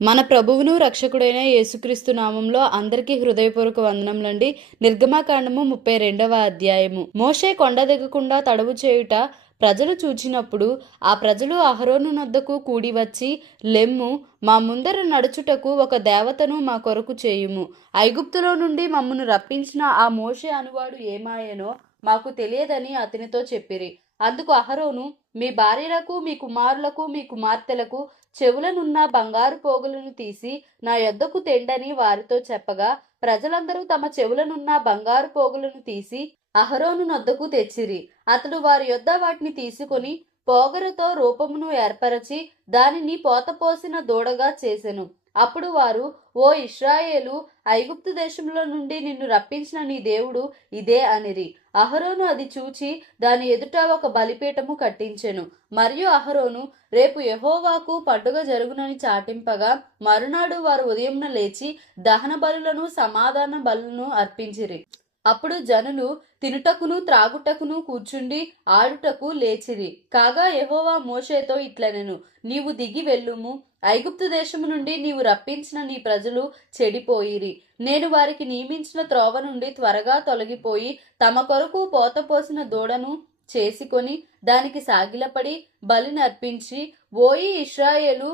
మన ప్రభువును రక్షకుడైన యేసుక్రీస్తు నామంలో అందరికీ హృదయపూర్వక వందనములండి. నిర్గమాకాండము 32వ అధ్యాయము. మోషే కొండ దిగకుండా తడవు చేయుట ప్రజలు చూచినప్పుడు ఆ ప్రజలు అహరోను నొద్దకు కూడి వచ్చి, లెమ్ము, మా ముందర నడుచుటకు ఒక దేవతను మా కొరకు చేయుము. ఐగుప్తులో నుండి మమ్మను రప్పించిన ఆ మోషే అనువాడు ఏమాయనో మాకు తెలియదని అతనితో చెప్పిరి. అందుకు అహరోను, మీ భార్యలకు, మీ కుమారులకు, మీ కుమార్తెలకు చెవులనున్న బంగారు పోగులను తీసి నా యొద్దకు తెండని వారితో చెప్పగా, ప్రజలందరూ తమ చెవులనున్న బంగారు పోగులను తీసి అహరోను నొద్దకు తెచ్చిరి. అతడు వారి యొద్ద వాటిని తీసుకొని పోగరుతో రూపమును ఏర్పరచి దానిని పోతపోసిన దూడగా చేసెను. అప్పుడు వారు, ఓ ఇశ్రాయేలు, ఐగుప్తు దేశంలో నుండి నిన్ను రప్పించిన నీ దేవుడు ఇదే అనిరి. అహరోను అది చూచి దాని ఎదుట ఒక బలిపీఠము కట్టించెను. మరియు అహరోను, రేపు యెహోవాకు పండుగ జరుగునని చాటింపగా, మరునాడు వారు ఉదయమున లేచి దహన బలులను సమాధాన బలులను అర్పించిరి. అప్పుడు జనులు తినుటకును త్రాగుటకును కూర్చుండి ఆడుటకు లేచిరి. కాగా యెహోవా మోషేతో ఇట్లనెను, నీవు దిగి వెళ్ళుము. ఐగుప్తు దేశము నుండి నీవు రప్పించిన నీ ప్రజలు చెడిపోయిరి. నేను వారికి నియమించిన త్రోవ నుండి త్వరగా తొలగిపోయి తమ కొరకు పోతపోసిన దూడను చేసుకొని దానికి సాగిలపడి బలినర్పించి, ఓయి ఇశ్రాయేలు,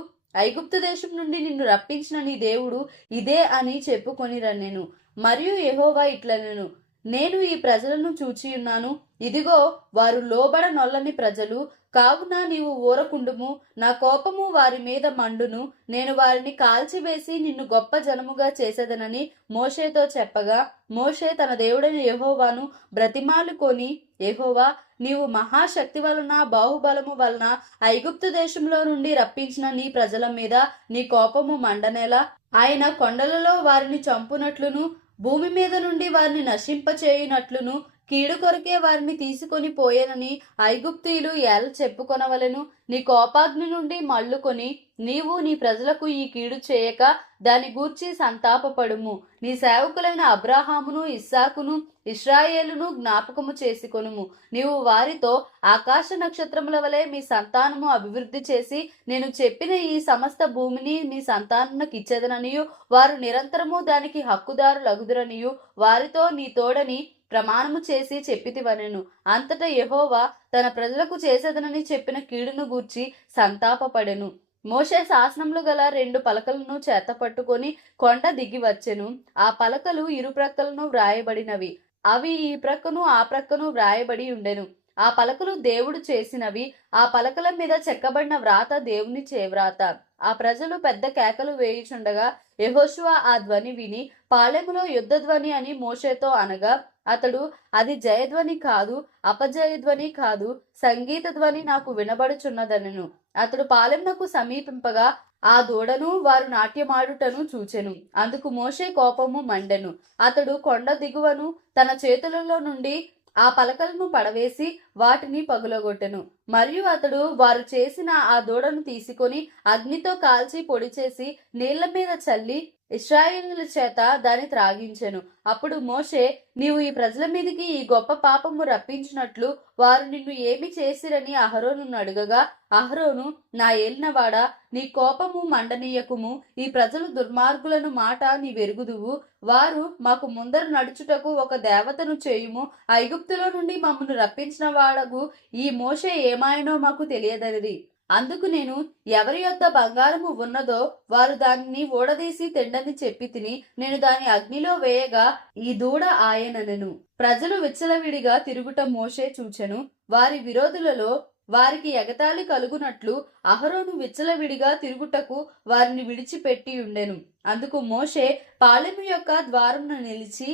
ఐగుప్తు దేశం నుండి నిన్ను రప్పించిన నీ దేవుడు ఇదే అని చెప్పుకొనిరనెను. మరియు యెహోవా ఇట్లనెను, నేను ఈ ప్రజలను చూచియున్నాను. ఇదిగో, వారు లోబడ నొల్లని ప్రజలు. కావున నీవు ఊరకుండుము. నా కోపము వారి మీద మండును. నేను వారిని కాల్చివేసి నిన్ను గొప్ప జనముగా చేసేదనని మోషేతో చెప్పగా, మోషే తన దేవుడైన యెహోవాను బ్రతిమాలుకొని, యెహోవా, నీవు మహాశక్తి వలన బాహుబలము వలన ఐగుప్తు దేశంలో నుండి రప్పించిన నీ ప్రజల మీద నీ కోపము మండనేలా? ఆయన కొండలలో వారిని చంపునట్లును భూమి మీద నుండి వారిని నశింపచేయునట్లును కీడు కొరకే వారిని తీసుకొని పోయేనని ఐగుప్తీయులు ఎలా చెప్పుకొనవలెను? నీ కోపాగ్ని నుండి మళ్ళుకొని నీవు నీ ప్రజలకు ఈ కీడు చేయక దాని గూర్చి సంతాపపడుము. నీ సేవకులైన అబ్రాహామును, ఇస్సాకును, ఇశ్రాయేలును జ్ఞాపకము చేసుకొనుము. నీవు వారితో, ఆకాశ నక్షత్రముల వలె మీ సంతానము అభివృద్ధి చేసి నేను చెప్పిన ఈ సమస్త భూమిని మీ సంతానమునకు ఇచ్చేదననియు వారు నిరంతరము దానికి హక్కుదారులగుదురనియు వారితో నీ తోడని ప్రమాణము చేసి చెప్పితివనెను. అంతటా యెహోవా తన ప్రజలకు చేసేదనని చెప్పిన కీడును గూర్చి సంతాపపడెను. మోషే శాసనములు గల 2 పలకలను చేతపట్టుకొని కొండ దిగి వచ్చెను. ఆ పలకలు ఇరు ప్రక్కలను వ్రాయబడినవి. అవి ఈ ప్రక్కను ఆ ప్రక్కను వ్రాయబడి ఉండెను. ఆ పలకలు దేవుడు చేసినవి. ఆ పలకల మీద చెక్కబడిన వ్రాత దేవుని చేవ్రాత. ఆ ప్రజలు పెద్ద కేకలు వేయుచుండగా యెహోషువ ఆ ధ్వని విని, పాళెములో యుద్ధ ధ్వని అని మోషేతో అనగా, అతడు, అది జయధ్వని కాదు, అపజయధ్వని కాదు, సంగీత ధ్వని నాకు వినబడుచున్నదనెను. అతడు పాలెంనకు సమీపింపగా ఆ దూడను వారు నాట్యమాడుటను చూచెను. అందుకు మోషే కోపము మండెను. అతడు కొండ దిగువను తన చేతులలో నుండి ఆ పలకలను పడవేసి వాటిని పగులగొట్టెను. మరియు అతడు వారు చేసిన ఆ దూడను తీసుకొని అగ్నితో కాల్చి పొడి చేసి నీళ్ల మీద చల్లి ఇశ్రాయేలీయుల చేత దాన్ని త్రాగించెను. అప్పుడు మోషే, నీవు ఈ ప్రజల మీదికి ఈ గొప్ప పాపము రప్పించినట్లు వారు నిన్ను ఏమి చేసిరని అహరోనును అడుగగా, అహరోను, నా ఏలినవాడా, నీ కోపము మండనీయకుము. ఈ ప్రజలు దుర్మార్గులను మాట నీ వెరుగుదువు. వారు, మాకు ముందర నడుచుటకు ఒక దేవతను చేయుము, ఐగుప్తులో నుండి మమ్మను రప్పించిన వాడగు ఈ మోషే ఏమాయనో మాకు తెలియదనిరి. అందుకు నేను, ఎవరి యొద్ద బంగారము ఉన్నదో వారు దానిని ఊడదీసి తెండని చెప్పి తిని, నేను దాని అగ్నిలో వేయగా ఈ దూడ ఆయననెను. ప్రజలు విచ్చలవిడిగా తిరుగుట మోషే చూచెను. వారి విరోధులలో వారికి ఎగతాళి కలుగునట్లు అహరోను విచ్చలవిడిగా తిరుగుటకు వారిని విడిచిపెట్టి ఉండెను. అందుకు మోషే పాళెము యొక్క ద్వారమున నిలిచి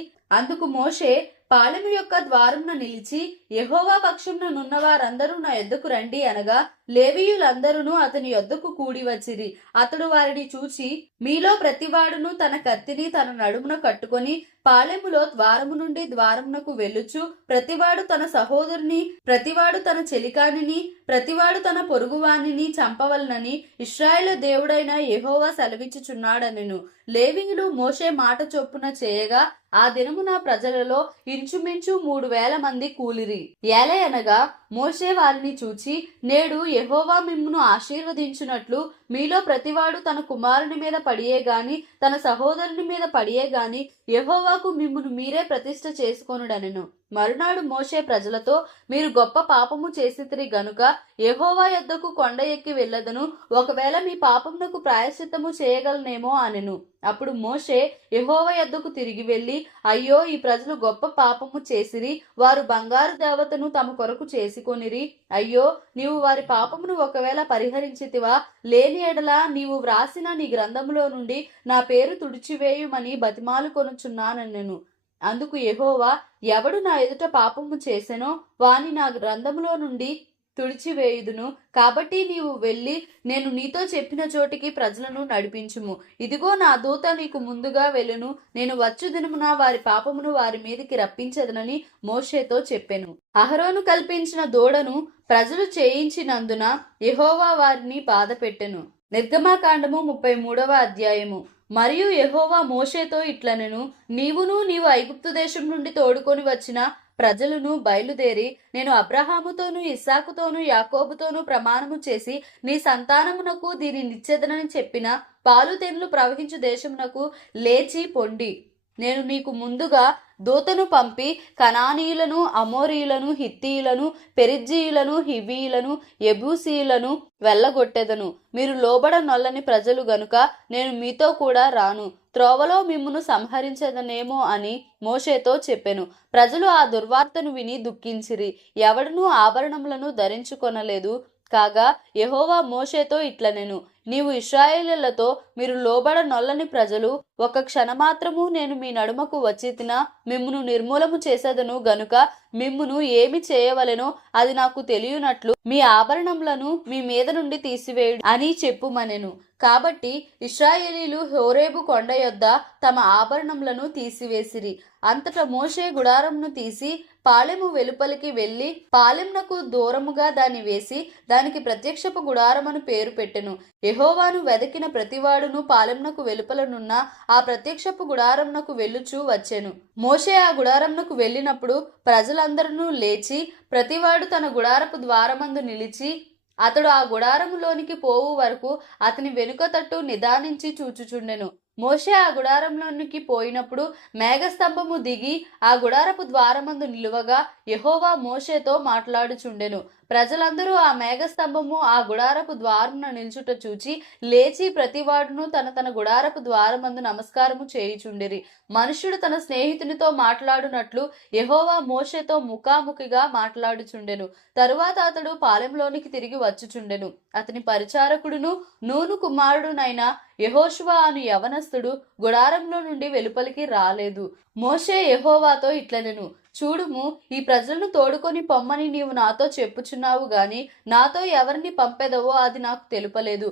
యెహోవా పక్షమున నున్న వారందరూ నా యొద్దకు రండి అనగా, లేవీయులందరూ అతని యొద్దకు కూడి వచ్చిరి. అతడు వారిని చూచి, మీలో ప్రతివాడును తన కత్తిని తన నడుమున కట్టుకొని పాళెములో ద్వారము నుండి ద్వారమునకు వెళ్ళుచు, ప్రతివాడు తన సహోదరుని, ప్రతివాడు తన చెలికానిని, ప్రతివాడు తన పొరుగువానిని చంపవలనని ఇశ్రాయేలు దేవుడైన యెహోవా సెలవిచ్చుచున్నాడనెను. లేవీయులు మోషే మాట చొప్పున చేయగా ఆ దినమున ప్రజలలో ఇంచుమించు 3000 మంది కూలిరి. ఏలయనగా మోషే వారిని చూచి, నేడు యెహోవా మిమ్మును ఆశీర్వదించునట్లు మీలో ప్రతివాడు తన కుమారుని మీద పడియే గాని తన సహోదరుని మీద పడియే గాని యెహోవాకు మిమ్మును మీరే ప్రతిష్ఠ చేసుకొనుడనెను. మరునాడు మోషే ప్రజలతో, మీరు గొప్ప పాపము చేసితిరి గనుక యెహోవా యొద్దకు కొండ ఎక్కి వెళ్ళదను, ఒకవేళ మీ పాపమునకు ప్రాయశ్చిత్తము చేయగలనేమో అనెను. అప్పుడు మోషే యెహోవా యొద్దకు తిరిగి వెళ్ళి, అయ్యో, ఈ ప్రజలు గొప్ప పాపము చేసిరి, వారు బంగారు దేవతను తమ కొరకు చేసుకొనిరి. అయ్యో, నీవు వారి పాపమును ఒకవేళ పరిహరించితివా, లేని ఎడల నీవు వ్రాసిన నీ గ్రంథములో నుండి నా పేరు తుడిచివేయుమని బతిమాలుకొనుచున్నానెను. అందుకు యెహోవా, ఎవడు నా ఎదుట పాపము చేసెనో వాని నా గ్రంథములో నుండి తుడిచివేయుదును. కాబట్టి నీవు వెళ్ళి నేను నీతో చెప్పిన చోటికి ప్రజలను నడిపించుము. ఇదిగో, నా దూత నీకు ముందుగా వెళ్ళును. నేను వచ్చు దినమున వారి పాపమును వారి మీదికి రప్పించదనని మోషేతో చెప్పెను. అహరోను కల్పించిన దూడను ప్రజలు చేయించినందున యెహోవా వారిని బాధపెట్టెను. నిర్గమాకాండము 33వ అధ్యాయము. మరియు యెహోవా మోషేతో ఇట్లనెను, నీవు ఐగుప్తు దేశం నుండి తోడుకొని వచ్చిన ప్రజలను బయలుదేరి నేను అబ్రహాముతోను ఇస్సాకుతోను యాకోబుతోను ప్రమాణము చేసి నీ సంతానమునకు దీనినిచ్చెదనని చెప్పిన పాలు తేనెలు ప్రవహించు దేశమునకు లేచి పొండి. నేను నీకు ముందుగా దూతను పంపి కనానీయులను, అమోరీయులను, హిత్తీయులను, పెరిజ్జీయులను, హివీయులను, యెబూసీయులను వెళ్ళగొట్టెదను. మీరు లోబడనొల్లని ప్రజలు గనుక నేను మీతో కూడా రాను, త్రోవలో మిమ్మును సంహరించదనేమో అని మోషేతో చెప్పెను. ప్రజలు ఆ దుర్వార్తను విని దుఃఖించిరి. ఎవడనూ ఆభరణములను ధరించుకొనలేదు. కాగా యెహోవా మోషేతో ఇట్లనెను, నీవు ఇశ్రాయేలీయులతో, మీరు లోబడనొల్లని ప్రజలు, ఒక క్షణమాత్రము నేను మీ నడుమకు వచ్చితినా మిమ్మును నిర్మూలము చేసేదను గనుక మిమ్మును ఏమి చేయవలెనో అది నాకు తెలియనట్లు మీ ఆభరణములను మీ మీద నుండి తీసివేయుడు అని చెప్పుమనెను. కాబట్టి ఇశ్రాయేలీయులు హోరేబు కొండ యొద్ద తమ ఆభరణములను తీసివేసిరి. అంతటా మోషే గుడారమును తీసి పాలెము వెలుపలికి వెళ్లి పాలెంనకు దూరముగా దాన్ని వేసి దానికి ప్రత్యక్షపు గుడారమను పేరు పెట్టెను. యెహోవాను వెదకిన ప్రతివాడును పాలెంనకు వెలుపలనున్న ఆ ప్రత్యక్షపు గుడారమునకు వెళ్ళుచూ వచ్చెను. మోషే ఆ గుడారమునకు వెళ్ళినప్పుడు ప్రజలందరూ లేచి ప్రతివాడు తన గుడారపు ద్వారమందు నిలిచి అతడు ఆ గుడారములోనికి పోవు వరకు అతని వెనుక తట్టు నిదానించి చూచుచుండెను. మోషే ఆ గుడారంలోనికి పోయినప్పుడు మేఘస్తంభము దిగి ఆ గుడారపు ద్వారమందు నిలువగా యెహోవా మోషేతో మాట్లాడుచుండెను. ప్రజలందరూ ఆ మేఘస్తంభము ఆ గుడారపు ద్వారమున నిల్చుట చూచి లేచి ప్రతివాడును తన తన గుడారపు ద్వారమందు నమస్కారము చేయుచుండిరి. మనుష్యుడు తన స్నేహితునితో మాట్లాడునట్లు యెహోవా మోషేతో ముఖాముఖిగా మాట్లాడుచుండెను. తరువాత అతడు పాలెంలోనికి తిరిగి వచ్చుచుండెను. అతని పరిచారకుడును నూను కుమారుడునైన యెహోషువ అను యవనస్తుడు గుడారంలో నుండి వెలుపలికి రాలేదు. మోషే యెహోవాతో ఇట్లనెను, చూడుము, ఈ ప్రజలను తోడుకొని పొమ్మని నీవు నాతో చెప్పుచున్నావు గాని నాతో ఎవరిని పంపెదవో అది నాకు తెలుపలేదు.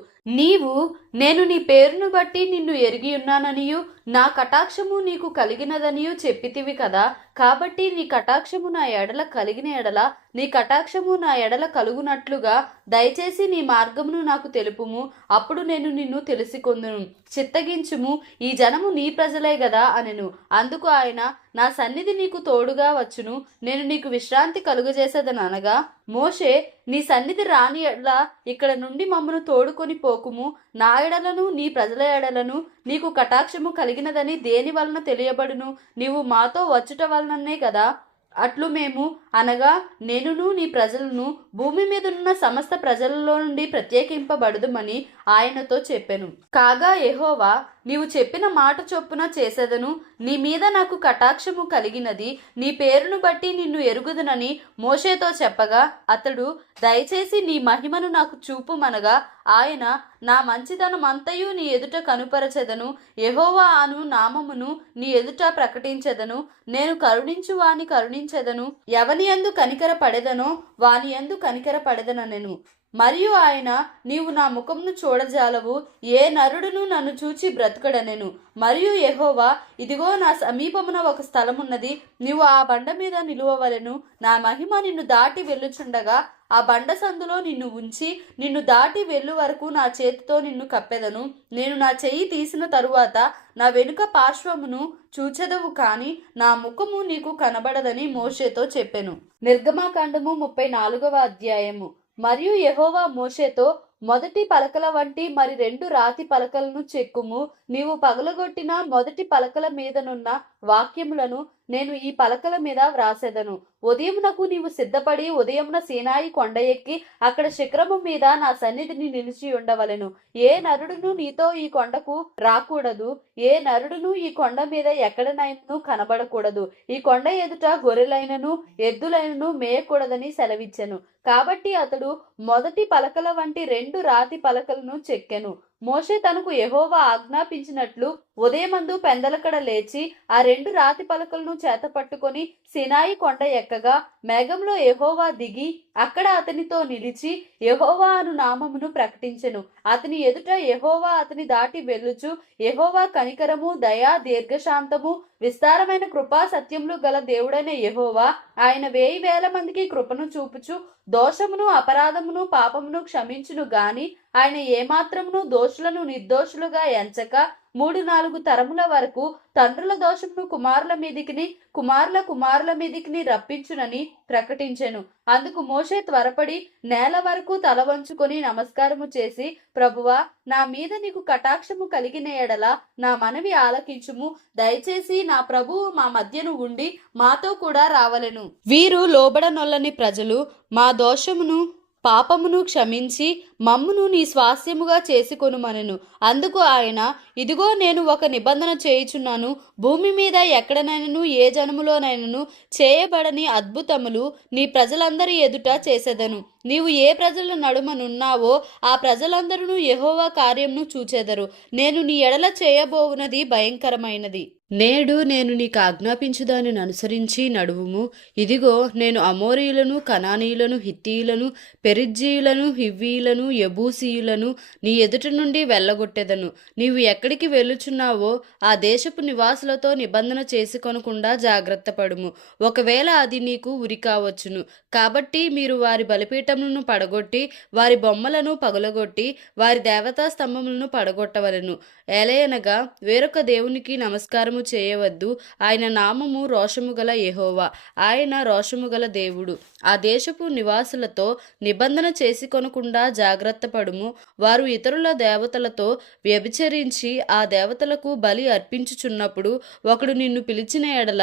నేను నీ పేరును బట్టి నిన్ను ఎరిగి ఉన్నాననియు నా కటాక్షము నీకు కలిగినదనియు చెప్పితివి కదా. కాబట్టి నీ కటాక్షము నా ఎడల కలిగిన ఎడల నీ కటాక్షము నా ఎడల కలుగునట్లుగా దయచేసి నీ మార్గమును నాకు తెలుపుము, అప్పుడు నేను నిన్ను తెలిసికొందును. చిత్తగించుము, ఈ జనము నీ ప్రజలే గదా అనెను. అందుకు ఆయన, నా సన్నిధి నీకు తోడుగా వచ్చును, నేను నీకు విశ్రాంతి కలుగజేసేదని అనగా, మోషే, నీ సన్నిధి రాని ఎడల ఇక్కడ నుండి మమ్మను తోడుకొని పోకుము, నా ఎడలను నీ ప్రజల ఎడలను నీకు కటాక్షము కలిగినదని దేని వలన తెలియబడును? నీవు మాతో వచ్చుట వలననే కదా. అట్లు మేము అనగా నేనును నీ ప్రజలను భూమి మీదనున్న సమస్త ప్రజలలో నుండి ప్రత్యేకింపబడుదుమని ఆయనతో చెప్పెను. కాగా యెహోవా, నీవు చెప్పిన మాట చొప్పున చేసేదను, నీ మీద నాకు కటాక్షము కలిగినది, నీ పేరును బట్టి నిన్ను ఎరుగుదునని మోషేతో చెప్పగా అతడు, దయచేసి నీ మహిమను నాకు చూపుమనగా ఆయన, నా మంచితనమంతయు నీ ఎదుట కనుపరచెదను, యెహోవా అను నామమును నీ ఎదుట ప్రకటించెదను, నేను కరుణించు వాని కరుణించెదను, ఎవని యందు కనికర పడెదనో వాని యందు కనికర పడెదనెను. మరియు ఆయన, నీవు నా ముఖమును చూడజాలవు, ఏ నరుడును నన్ను చూచి బ్రతకడనెను. మరియు యెహోవా, ఇదిగో నా సమీపమున ఒక స్థలమున్నది, నీవు ఆ బండ మీద నిలువవలెను. నా మహిమ నిన్ను దాటి వెళ్ళుచుండగా ఆ బండ సందులో నిన్ను ఉంచి, నిన్ను దాటి వెళ్ళు వరకు నా చేతితో నిన్ను కప్పెదను. నేను నా చెయ్యి తీసిన తరువాత నా వెనుక పార్శ్వమును చూచెదవు, కాని నా ముఖము నీకు కనబడదని మోషేతో చెప్పెను. నిర్గమాకాండము 34వ అధ్యాయము. మరియు యెహోవా మోషేతో, మొదటి పలకల వంటి మరి 2 రాతి పలకలను చెక్కుము. నీవు పగలగొట్టిన మొదటి పలకల మీదనున్న వాక్యములను నేను ఈ పలకల మీద వ్రాసెదను. ఉదయమునకు నీవు సిద్ధపడి ఉదయమున సీనాయి కొండ ఎక్కి అక్కడ శిఖరము మీద నా సన్నిధిని నిలిచి ఉండవలెను. ఏ నరుడును నీతో ఈ కొండకు రాకూడదు, ఏ నరుడును ఈ కొండ మీద ఎక్కడనైనను కనబడకూడదు. ఈ కొండ ఎదుట గొర్రెలైనను ఎద్దులైనను మేయకూడదని సెలవిచ్చెను. కాబట్టి అతడు మొదటి పలకల వంటి 2 రాతి పలకలను చెక్కెను. మోషే తనకు యెహోవా ఆజ్ఞాపించినట్లు ఉదయమందు పెందలకడ లేచి ఆ 2 రాతి పలకలను చేత పట్టుకొని సీనాయి కొండ ఎక్కగా, మేఘంలో యెహోవా దిగి అక్కడ అతనితో నిలిచి యెహోవా అను నామమును ప్రకటించెను. అతని ఎదుట యెహోవా అతని దాటి వెళ్ళుచు, యెహోవా కనికరము, దయా, దీర్ఘశాంతము, విస్తారమైన కృపా సత్యములు గల దేవుడైన యెహోవా, ఆయన 1000 మందికి కృపను చూపుచు దోషమును, అపరాధమును, పాపమును క్షమించును గాని ఆయన ఏమాత్రమును దోషులను నిర్దోషులుగా ఎంచక 3-4 తరముల వరకు తండ్రుల దోషమును కుమారుల మీదికిని, కుమారుల కుమారుల మీదికిని రప్పించునని ప్రకటించెను. అందుకు మోషే త్వరపడి నేల వరకు తల వంచుకొని నమస్కారము చేసి, ప్రభువా, నా మీద నీకు కటాక్షము కలిగిన ఎడల నా మనవి ఆలకించుము. దయచేసి నా ప్రభువు మా మధ్యను ఉండి మాతో కూడా రావలెను. వీరు లోబడనొల్లని ప్రజలు, మా దోషమును పాపమును క్షమించి మమ్మును నీ స్వాస్యముగా చేసుకొనుమనెను. అందుకు ఆయన, ఇదిగో నేను ఒక నిబంధన చేయుచున్నాను. భూమి మీద ఎక్కడనైనను ఏ జనములోనైనను చేయబడని అద్భుతములు నీ ప్రజలందరి ఎదుట చేసెదను. నీవు ఏ ప్రజల నడుమనున్నావో ఆ ప్రజలందరూ యెహోవా కార్యమును చూచెదరు. నేను నీ ఎడల చేయబోవునది భయంకరమైనది. నేడు నేను నీకు ఆజ్ఞాపించుదానిని అనుసరించి నడువుము. ఇదిగో నేను అమోరీయులను, కనానీయులను, హిత్తీయులను, పెరిజ్జీయులను, హివ్వీయులను, యెబూసీయులను నీ ఎదుట నుండి వెళ్ళగొట్టెదను. నీవు ఎక్కడికి వెళ్ళుచున్నావో ఆ దేశపు నివాసులతో నిబంధన చేసుకొనకుండా జాగ్రత్త పడుము. ఒకవేళ అది నీకు ఉరి కావచ్చును. కాబట్టి మీరు వారి బలిపీఠములను పడగొట్టి వారి బొమ్మలను పగులగొట్టి వారి దేవతా స్తంభములను పడగొట్టవలెను. ఏలయనగా వేరొక దేవునికి నమస్కారము చేయవద్దు. ఆయన నామము రోషము గల యెహోవా, ఆయన రోషము గల దేవుడు. ఆ దేశపు నివాసులతో నిబంధన చేసుకొనకుండా జాగ్రత్త పడుము. వారు ఇతరుల దేవతలతో వ్యభిచరించి ఆ దేవతలకు బలి అర్పించుచున్నప్పుడు ఒకడు నిన్ను పిలిచిన ఎడల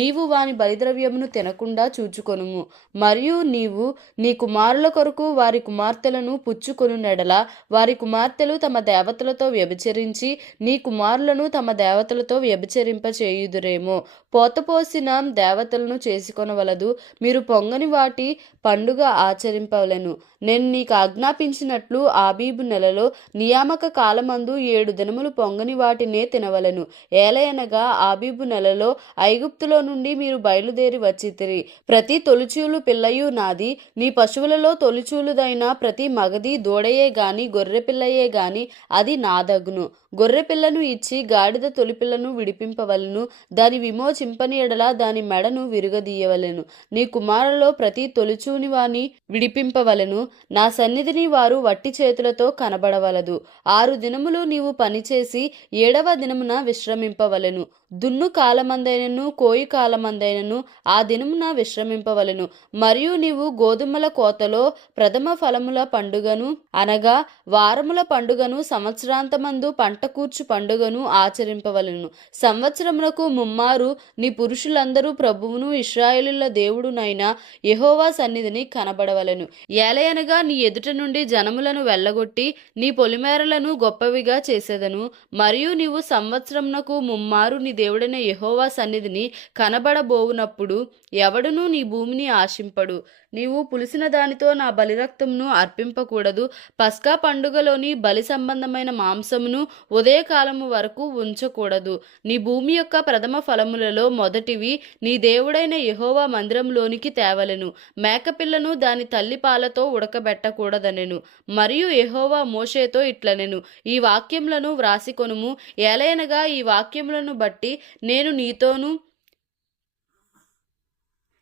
నీవు వాని బలిద్రవ్యమును తినకుండా చూచుకొనుము. మరియు నీవు నీ కుమారుల కొరకు వారి కుమార్తెలను పుచ్చుకొనునెడల వారి కుమార్తెలు తమ దేవతలతో వ్యభిచరించి నీ కుమారులను తమ దేవతలతో వ్యభిచరింపచేయుదురేమో. పోతపోసిన దేవతలను చేసుకొనవలదు. మీరు పొంగని వాటి పండుగ ఆచరింపవలెను. నేను నీకు ఆజ్ఞాపించినట్లు ఆబీబు నెలలో నియామక కాలమందు 7 దినములు పొంగని వాటినే తినవలెను. ఏలయనగా ఆబీబు నెలలో ఐగుప్తులో నుండి మీరు బయలుదేరి వచ్చితిరి. ప్రతి తొలిచూలు పిల్లయు నాది. నీ పశువులలో తొలిచూలుదైన ప్రతి మగది దూడయే గాని గొర్రెపిల్లయే గాని అది నాదగును. గొర్రెపిల్లను ఇచ్చి గాడిద తొలిపిల్లను విడిపింపవలెను. దాని విమోచింపని ఎడల దాని మెడను విరుగదీయవలెను. నీ కుమారులలో ప్రతి తొలిచూని వాని విడిపింపవలెను. నా సన్నిధిని వారు వట్టి చేతులతో కనబడవలదు. 6 దినములు నీవు పనిచేసి 7వ దినమున విశ్రమింపవలెను. దున్ను కాలమందైనను కోయి కాలమందైనను ఆ దినమున విశ్రమింపవలెను. మరియు నీవు గోధుమల కోతలో ప్రథమ ఫలముల పండుగను అనగా వారముల పండుగను, సంవత్సరాంతమందు పంట కూర్చు పండుగను ఆచరింపవలెను. సంవత్సరమునకు ముమ్మారు నీ పురుషులందరూ ప్రభువును ఇశ్రాయేలుల దేవుడునైన యెహోవా సన్నిధిని కనబడవలెను. ఏలయనగా నీ ఎదుట నుండి జనములను వెళ్ళగొట్టి నీ పొలిమేరలను గొప్పవిగా చేసేదను. మరియు నీవు సంవత్సరమునకు ముమ్మారు నీ దేవుడైన యెహోవా సన్నిధిని కనబడబోవునప్పుడు ఎవడునూ నీ భూమిని ఆశింపడు. నీవు పులిసిన దానితో నా బలిరక్తమును అర్పింపకూడదు. పస్కా పండుగలోని బలి సంబంధమైన మాంసమును ఉదయకాలము వరకు ఉంచకూడదు. నీ భూమి యొక్క ప్రథమ ఫలములలో మొదటివి నీ దేవుడైన యెహోవా మందిరంలోనికి తేవలెను. మేకపిల్లను దాని తల్లి పాలతో ఉడకబెట్టకూడదనెను. మరియు యెహోవా మోషేతో ఇట్లనెను, ఈ వాక్యములను వ్రాసికొనుము. ఏలయనగా ఈ వాక్యములను బట్టి నేను నీతోనూ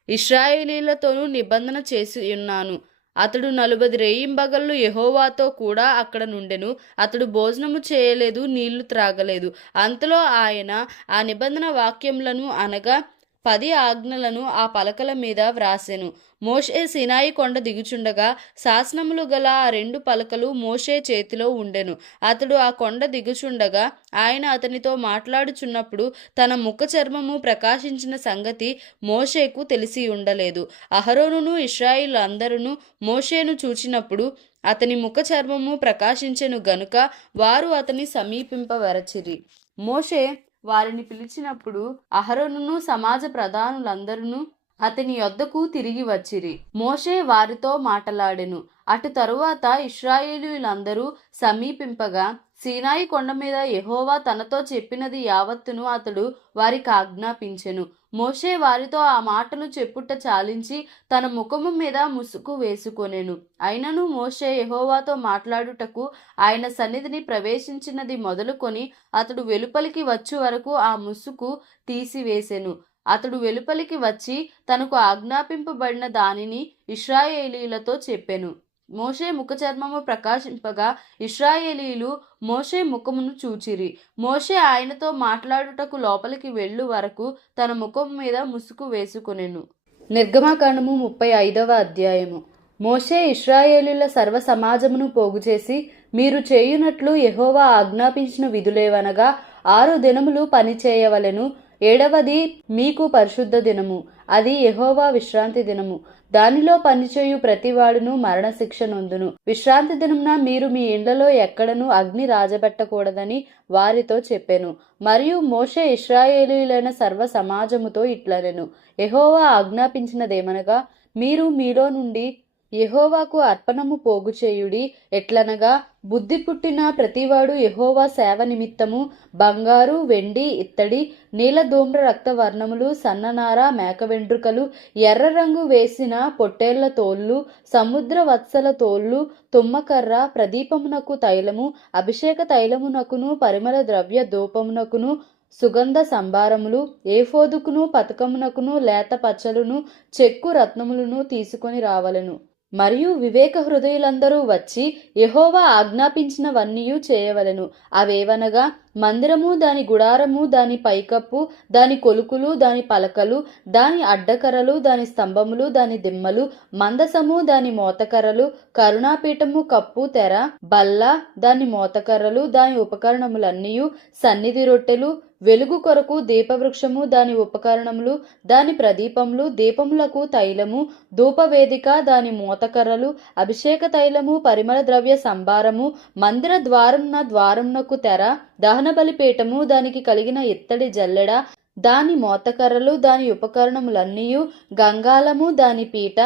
ఇశ్రాయేలీయులతోనూ నిబంధన చేసి ఉన్నాను. అతడు 40 రేయింబగళ్ళు యెహోవాతో కూడా అక్కడ నుండెను. అతడు భోజనము చేయలేదు, నీళ్లు త్రాగలేదు. అంతలో ఆయన ఆ నిబంధన వాక్యములను అనగా 10 ఆజ్ఞలను ఆ పలకల మీద వ్రాసెను. మోషే సీనాయి కొండ దిగుచుండగా శాసనములు గల ఆ 2 పలకలు మోషే చేతిలో ఉండెను. అతడు ఆ కొండ దిగుచుండగా ఆయన అతనితో మాట్లాడుచున్నప్పుడు తన ముఖ చర్మము ప్రకాశించిన సంగతి మోషేకు తెలిసి ఉండలేదు. అహరోనును ఇశ్రాయేలీయులందరును మోషేను చూచినప్పుడు అతని ముఖ చర్మము ప్రకాశించెను గనుక వారు అతని సమీపింపవరచిరి. మోషే వారిని పిలిచినప్పుడు అహరోనును సమాజ ప్రధానులందరూ అతని యొద్దకు తిరిగి వచ్చిరి. మోషే వారితో మాటలాడెను. అటు తరువాత ఇశ్రాయేలీయులందరూ సమీపింపగా సీనాయి కొండ మీద యెహోవా తనతో చెప్పినది యావత్తును అతడు వారికి ఆజ్ఞాపించెను. మోషే వారితో ఆ మాటలు చెప్పుట చాలించి తన ముఖము మీద ముసుగు వేసుకొనెను. అయినను మోషే యెహోవాతో మాట్లాడుటకు ఆయన సన్నిధిని ప్రవేశించినది మొదలుకొని అతడు వెలుపలికి వచ్చు వరకు ఆ ముసుగు తీసివేసెను. అతడు వెలుపలికి వచ్చి తనకు ఆజ్ఞాపింపబడిన దానిని ఇశ్రాయేలీయులతో చెప్పెను. మోషే ముఖచర్మము ప్రకాశింపగా ఇశ్రాయేలీయులు మోషే ముఖమును చూచిరి. మోషే ఆయనతో మాట్లాడుటకు లోపలికి వెళ్ళు వరకు తన ముఖం మీద ముసుగు వేసుకొనెను. నిర్గమాకాండము 35వ అధ్యాయము. మోషే ఇశ్రాయేలీయుల సర్వ సమాజమును పోగుచేసి, మీరు చేయునట్లు యెహోవా ఆజ్ఞాపించిన విధులేవనగా 6 దినములు పని చేయవలెను. 7వది మీకు పరిశుద్ధ దినము, అది యెహోవా విశ్రాంతి దినము. దానిలో పనిచేయు ప్రతివాడును మరణశిక్ష నొందును. విశ్రాంతి దినమున మీరు మీ ఇండ్లలో ఎక్కడను అగ్ని రాజబెట్టకూడదని వారితో చెప్పెను. మరియు మోషే ఇశ్రాయేలీయులైన సర్వ సమాజముతో ఇట్లనెను, యెహోవా ఆజ్ఞాపించినదేమనగా, మీరు మీలో నుండి యెహోవాకు అర్పణము పోగు చేయుడి. ఎట్లనగా, బుద్ధి పుట్టిన ప్రతివాడు యెహోవా సేవ నిమిత్తము బంగారు, వెండి, ఇత్తడి, నీలధూమ్ర రక్త వర్ణములు, సన్ననార, మేక వెంట్రుకలు, ఎర్ర రంగు వేసిన పొట్టేళ్ల తోళ్లు, సముద్ర వత్సల తోళ్లు, తుమ్మకర్ర, ప్రదీపమునకు తైలము, అభిషేక తైలమునకును పరిమళ ద్రవ్య ధూపమునకును సుగంధ సంభారములు, ఏఫోదుకును పతకమునకును లేత పచ్చలును చెక్కు రత్నములను తీసుకొని రావలెను. మరియు వివేక హృదయులందరూ వచ్చి యెహోవా ఆజ్ఞాపించినవన్నీ చేయవలెను. అవేవనగా, మందిరము, దాని గుడారము, దాని పైకప్పు, దాని కొలుకులు, దాని పలకలు, దాని అడ్డకర్రలు, దాని స్తంభములు, దాని దిమ్మలు, మందసము, దాని మోతకర్రలు, కరుణాపీఠము, కప్పు, తెర, బల్ల, దాని మోతకర్రలు, దాని ఉపకరణములన్నీయు, సన్నిధి రొట్టెలు, వెలుగు కొరకు దీపవృక్షము, దాని ఉపకరణములు, దాని ప్రదీపములు, దీపములకు తైలము, ధూపవేదిక, దాని మోతకర్రలు, అభిషేక తైలము, పరిమళ ద్రవ్య సంభారము, మందిర ద్వారమునకు తెర, దహన బలిపీఠము, దానికి కలిగిన ఇత్తడి జల్లెడ, దాని మోతకర్రలు, దాని ఉపకరణములన్నీయు, గంగాలము, దాని పీట,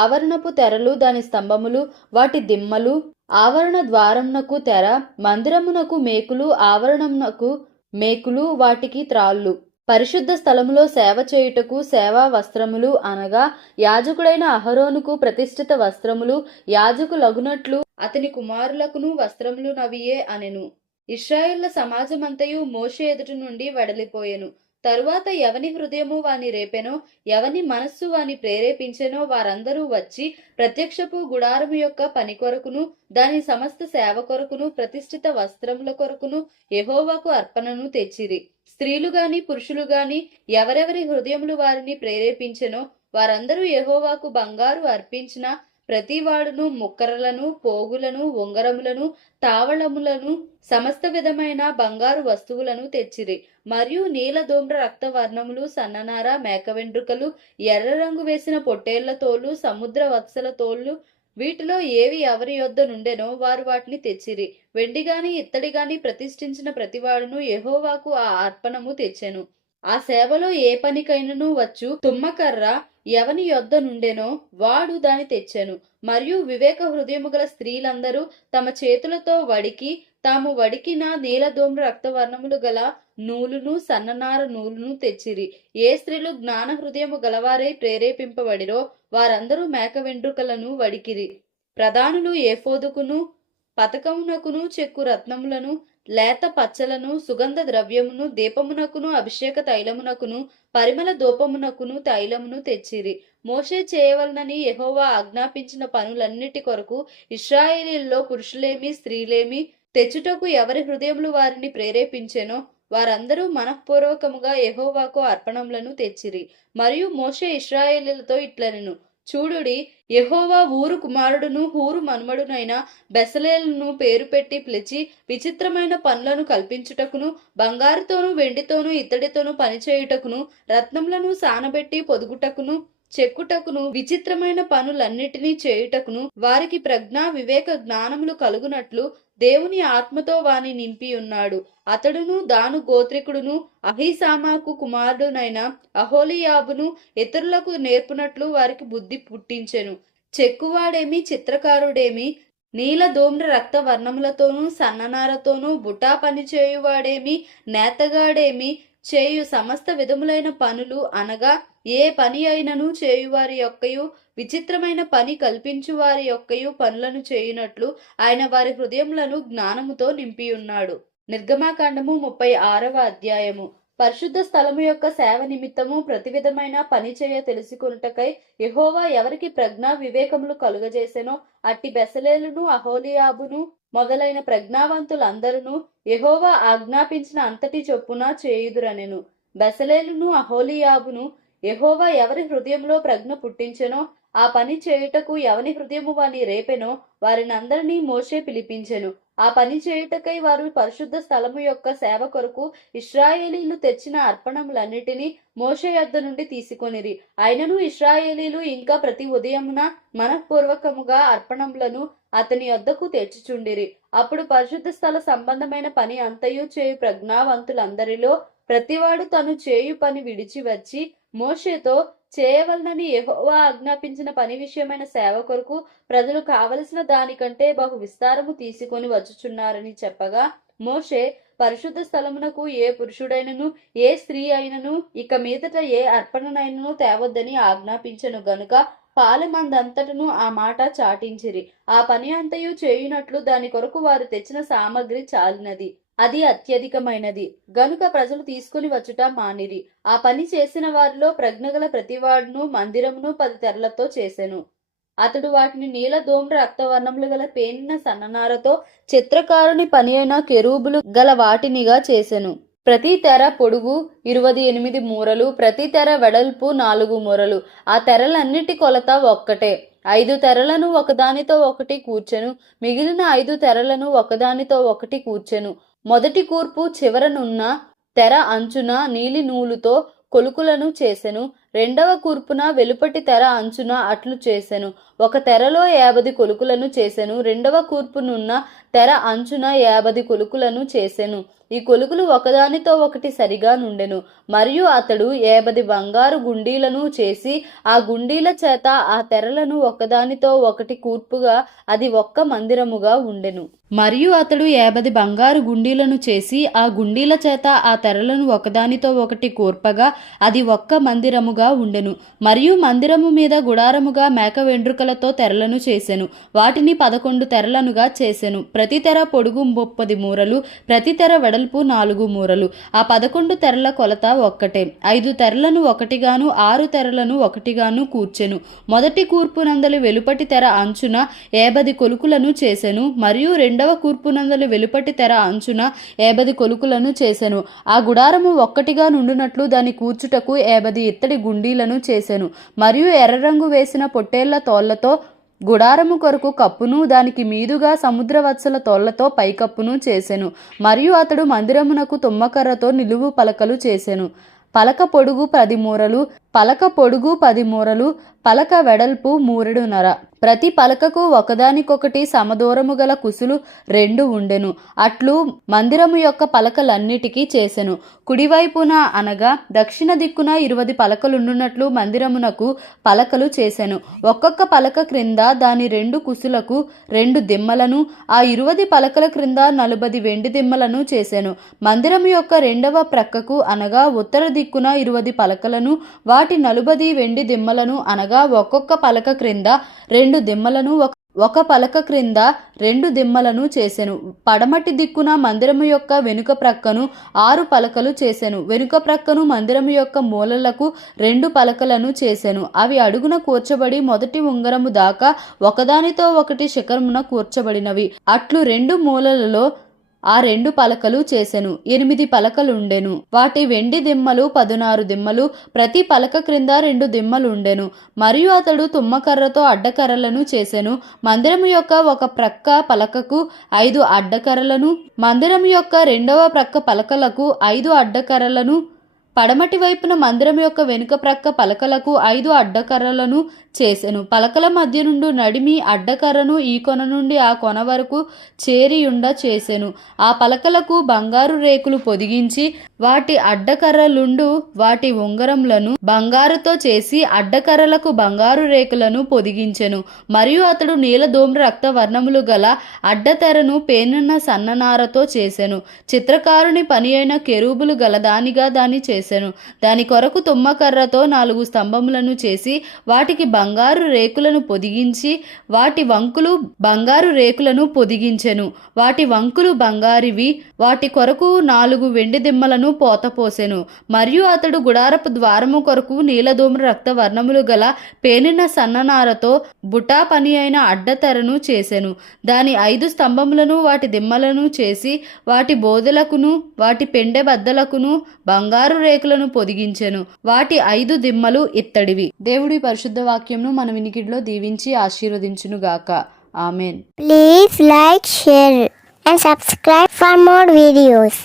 ఆవరణపు తెరలు, దాని స్తంభములు, వాటి దిమ్మలు, ఆవరణ ద్వారమునకు తెర, మందిరమునకు మేకులు, ఆవరణమునకు మేకులు, వాటికి త్రాళ్ళు, పరిశుద్ధ స్థలములో సేవ చేయుటకు సేవా వస్త్రములు, అనగా యాజకుడైన అహరోనుకు ప్రతిష్ఠిత వస్త్రములు, యాజకులగునట్లు అతని కుమారులకును వస్త్రములు నవియే అనెను. ఇశ్రాయేళ్ల సమాజమంతయు మోషే ఎదుటి నుండి వెడలిపోయెను. తరువాత ఎవని హృదయము వాని రేపెనో, ఎవని మనస్సు వాని ప్రేరేపించెనో వారందరూ వచ్చి ప్రత్యక్షపు గుడారము యొక్క పని కొరకును, దాని సమస్త సేవ కొరకును, ప్రతిష్ఠిత వస్త్రముల కొరకును యెహోవాకు అర్పణను తెచ్చిరి. స్త్రీలు గాని పురుషులు గాని ఎవరెవరి హృదయములు వారిని ప్రేరేపించెనో వారందరూ యెహోవాకు బంగారు అర్పించిన ప్రతివాడును ముక్కరలను, పోగులను, ఉంగరములను, తావళములను, సమస్త విధమైన బంగారు వస్తువులను తెచ్చిరి. మరియు నీల ధూమ్ర రక్త వర్ణములు, సన్ననార, మేక వెంట్రుకలు, ఎర్ర రంగు వేసిన పొట్టేళ్ల తోలు, సముద్ర వత్సల తోళ్లు, వీటిలో ఏవి ఎవరి యొద్ద నుండెనో వారు వాటిని తెచ్చిరి. వెండి గాని ఇత్తడి గాని ప్రతిష్ఠించిన ప్రతివాడును యెహోవాకు ఆ అర్పణము తెచ్చెను. ఆ సేవలో ఏ పనికైనను వచ్చు తుమ్మకర్ర ఎవని యొద్ద నుండెనో వాడు దాని తెచ్చెను. మరియు వివేక హృదయము గల స్త్రీలందరూ తమ చేతులతో వడికి తాము వడికిన నీలధూమ్ర రక్తవర్ణములు గల నూలును సన్ననార నూలును తెచ్చిరి. ఏ స్త్రీలు జ్ఞాన హృదయము గలవారై ప్రేరేపింపబడిరో వారందరూ మేక వెంట్రుకలను వడికిరి. ప్రధానులు ఏఫోదుకును పతకమునకును చెక్కు రత్నములను లేత పచ్చలను సుగంధ ద్రవ్యమును దీపమునకును అభిషేక తైలమునకును పరిమళ ధూపమునకును తైలమును తెచ్చిరి. మోషే చేయవలనని యెహోవా ఆజ్ఞాపించిన పనులన్నిటి కొరకు ఇశ్రాయేలీల్లో పురుషులేమి స్త్రీలేమి తెచ్చుటకు ఎవరి హృదయములు వారిని ప్రేరేపించెనో వారందరూ మనఃపూర్వకముగా యెహోవాకు అర్పణములను తెచ్చిరి. మరియు మోషే ఇశ్రాయేలీలతో ఇట్లనెను, చూడుడి, యెహోవా ఊరు కుమారుడును హూరు మనుమడునైన బెసలేలును పేరు పెట్టి పిలిచి విచిత్రమైన పనులను కల్పించుటకును బంగారుతోనూ వెండితోనూ ఇత్తడితోనూ పనిచేయుటకును రత్నములను సానబెట్టి పొదుగుటకును చెక్కుటకును విచిత్రమైన పనులన్నిటినీ చేయుటకును వారికి ప్రజ్ఞ వివేక జ్ఞానములు కలుగునట్లు దేవుని ఆత్మతో వాని నింపి ఉన్నాడు. అతడును దాను గోత్రికుడును అహీసామాకు కుమారుడునైన అహోలియాబును ఇతరులకు నేర్పునట్లు వారికి బుద్ధి పుట్టించెను. చెక్కువాడేమి చిత్రకారుడేమి నీల ధూమ్ర రక్త వర్ణములతోనూ సన్ననారతోనూ బుటా పని చేయువాడేమి నేతగాడేమి చేయు సమస్త విధములైన పనులు అనగా ఏ పని అయినను చేయువారి యొక్కయు విచిత్రమైన పని కల్పించువారి యొక్కయు పనులను చేయునట్లు ఆయన వారి హృదయములను జ్ఞానముతో నింపియున్నాడు. నిర్గమాకాండము 36వ అధ్యాయము. పరిశుద్ధ స్థలము యొక్క సేవ నిమిత్తము ప్రతి విధమైన పని చేయ తెలుసుకొనుటకై యెహోవా ఎవరికి ప్రజ్ఞా వివేకములు కలుగజేసెనో అట్టి బెసలేలును అహోలియాబును మొదలైన ప్రజ్ఞావంతులందరూ యెహోవా ఆజ్ఞాపించిన అంతటి చొప్పున చేయుదురనెను. బెసలేలును అహోలియాబును యెహోవా ఎవరి హృదయంలో ప్రజ్ఞ పుట్టించెనో ఆ పని చేయుటకు ఎవని హృదయము వాని రేపెనో వారినందరినీ మోషే పిలిపించెను. ఆ పని చేయుటకై వారు పరిశుద్ధ స్థలము యొక్క సేవ కొరకు ఇశ్రాయేలీలు తెచ్చిన అర్పణములన్నిటినీ మోషే యొద్ద నుండి తీసుకొనిరి. అయినను ఇశ్రాయేలీలు ఇంకా ప్రతి ఉదయమున మనఃపూర్వకముగా అర్పణములను అతని యొద్దకు తెచ్చుచుండిరి. అప్పుడు పరిశుద్ధ స్థల సంబంధమైన పని అంతయు చేయు ప్రజ్ఞావంతులందరిలో ప్రతివాడు తను చేయు పని విడిచి వచ్చి మోషేతో చేయవలనని యెహోవా ఆజ్ఞాపించిన పని విషయమైన సేవ కొరకు ప్రజలు కావలసిన దానికంటే బహు విస్తారము తీసుకొని వచ్చుచున్నారని చెప్పగా మోషే పరిశుద్ధ స్థలమునకు ఏ పురుషుడైనను ఏ స్త్రీ అయినను ఇక మీదట ఏ అర్పణనైనను తేవద్దని ఆజ్ఞాపించెను గనుక పాలెమందంతటను ఆ మాట చాటించిరి. ఆ పని అంతయు చేయునట్లు దాని కొరకు వారు తెచ్చిన సామగ్రి చాలినది, అది అత్యధికమైనది గనుక ప్రజలు తీసుకుని వచ్చుట మానిరి. ఆ పని చేసిన వారిలో ప్రజ్ఞగల ప్రతివాడును మందిరమును 10 తెరలతో చేసెను. అతడు వాటిని నీల ధూమ్ర రక్తవర్ణములు గల పేనిన సన్ననారతో చిత్రకారుని పని అయిన కెరూబులు గల వాటినిగా చేసెను. ప్రతి తెర పొడుగు 28 మూరలు, ప్రతి తెర వెడల్పు 4 మూరలు. ఆ తెరలన్నిటి కొలత ఒక్కటే. 5 తెరలను ఒకదానితో ఒకటి కూర్చెను, మిగిలిన 5 తెరలను ఒకదానితో ఒకటి కూర్చెను. మొదటి కూర్పు చివరనున్న తెర అంచున నీలి నూలుతో కొలుకులను చేసెను. రెండవ కూర్పున వెలుపటి తెర అంచున అట్లు చేసెను. ఒక తెరలో 50 కొలుకులను చేసెను. రెండవ కూర్పునున్న తెర అంచున 50 కొలుకులను చేసెను. ఈ కొలుకులు ఒకదానితో ఒకటి సరిగా నుండెను. మరియు అతడు 50 బంగారు గుండీలను చేసి ఆ గుండీల చేత ఆ తెరలను ఒకదానితో ఒకటి కూర్పుగా అది ఒక్క మందిరముగా ఉండెను. మరియు అతడు 50 బంగారు గుండీలను చేసి ఆ గుండీల చేత ఆ తెరలను ఒకదానితో ఒకటి కూర్పగా అది ఒక్క మందిరముగా ఉండెను. మరియు మందిరము మీద గుడారముగా మేక వెంట్రుకలతో తెరలను చేసెను. వాటిని 11 తెరలనుగా చేసెను. ప్రతి తెర పొడుగు 30 మూరలు, ప్రతి తెర వెడల్పు 4 మూరలు. ఆ 11 తెరల కొలత ఒక్కటే. 5 తెరలను ఒకటిగాను 6 తెరలను ఒకటిగాను కూర్చెను. మొదటి కూర్పునందలి వెలుపటి తెర అంచున 50 కొలుకులను చేసెను. మరియు రెండవ కూర్పునందలి వెలుపటి తెర అంచున 50 కొలుకులను చేసెను. ఆ గుడారము ఒక్కటిగా నుండునట్లు దాని కూర్చుటకు 50 ఇత్తడి గుండీలను చేసెను. మరియు ఎర్రరంగు వేసిన పొట్టేళ్ల తోళ్లతో గుడారము కొరకు కప్పును, దానికి మీదుగా సముద్రవత్సల తోళ్లతో పైకప్పును చేసెను. మరియు అతడు మందిరమునకు తుమ్మకర్రతో నిలువు పలకలు చేసెను. పలక పొడుగు 10 మూరలు, పలక పొడుగు 10 మూరలు, పలక వెడల్పు 3.5. ప్రతి పలకకు ఒకదానికొకటి సమదూరము గల కుసులు 2 ఉండెను. అట్లు మందిరము యొక్క పలకలన్నిటికీ చేసెను. కుడివైపున అనగా దక్షిణ దిక్కున 20 పలకలుండునట్లు మందిరమునకు పలకలు చేసెను. ఒక్కొక్క పలక క్రింద దాని 2 కుసులకు 2 దిమ్మలను, ఆ 20 పలకల క్రింద 40 వెండి దిమ్మలను చేసెను. మందిరము యొక్క 2వ ప్రక్కకు అనగా ఉత్తర దిక్కున 20 పలకలను, వాటి 40 వెండి దిమ్మలను, అనగా ఒక్కొక్క పలక క్రింద 2 దిమ్మలను, ఒక పలక క్రింద 2 దిమ్మలను చేసెను. పడమటి దిక్కున మందిరము యొక్క వెనుక ప్రక్కను 6 పలకలు చేసెను. వెనుక ప్రక్కను మందిరము యొక్క మూలలకు 2 పలకలను చేసెను. అవి అడుగున కూర్చబడి మొదటి ఉంగరము దాకా ఒకదానితో ఒకటి శిఖరమున కూర్చబడినవి. అట్లు 2 మూలలలో ఆ 2 పలకలు చేసెను. 8 పలకలుండెను. వాటి వెండి దిమ్మలు 16 దిమ్మలు, ప్రతి పలక క్రింద 2 దిమ్మలుండెను. మరియు అతడు తుమ్మకర్రతో అడ్డకర్రలను చేసెను. మందిరము యొక్క ఒక ప్రక్క పలకకు 5 అడ్డకర్రలను, మందిరము యొక్క 2వ ప్రక్క పలకలకు 5 అడ్డకర్రలను, పడమటి వైపున మందిరం యొక్క వెనుక ప్రక్క పలకలకు 5 అడ్డకర్రలను చేసెను. పలకల మధ్య నుండి నడిమి అడ్డకర్రను ఈ కొన నుండి ఆ కొన వరకు చేరియుండ చేసెను. ఆ పలకలకు బంగారు రేకులు పొదిగించి వాటి అడ్డకర్రలుండు వాటి ఉంగరములను బంగారుతో చేసి అడ్డకర్రలకు బంగారు రేకులను పొదిగించెను. మరియు అతడు నీలధూమ్ర రక్త వర్ణములు గల అడ్డతెరను పేనిన సన్ననారతో చేసెను. చిత్రకారుని పని అయిన కెరూబులు గలదానిగా దాన్ని చేసెను. దాని కొరకు తుమ్మకర్రతో 4 స్తంభములను చేసి వాటికి బంగారు రేకులను పొదిగించి వాటి వంకులు బంగారు రేకులను పొదిగించెను. వాటి వంకులు బంగారివి. వాటి కొరకు 4 వెండి దిమ్మలను పోతపోసెను. మరియు అతడు గుడారపు ద్వారము కొరకు నీలధూమ్ర రక్త వర్ణములు గల పేనిన సన్ననారతో బుటా పని అయిన అడ్డతెరను చేసెను. దాని 5 స్తంభములను వాటి దిమ్మలను చేసి వాటి బోదెలకును వాటి పెండె బద్దలకును బంగారు రేకులను పొదిగించెను. వాటి 5 దిమ్మలు ఇత్తడివి. దేవుడి పరిశుద్ధ వాక్యంను మన వినికిడిలో దీవించి ఆశీర్వదించును గాక. Amen. Please like, share and subscribe for more videos.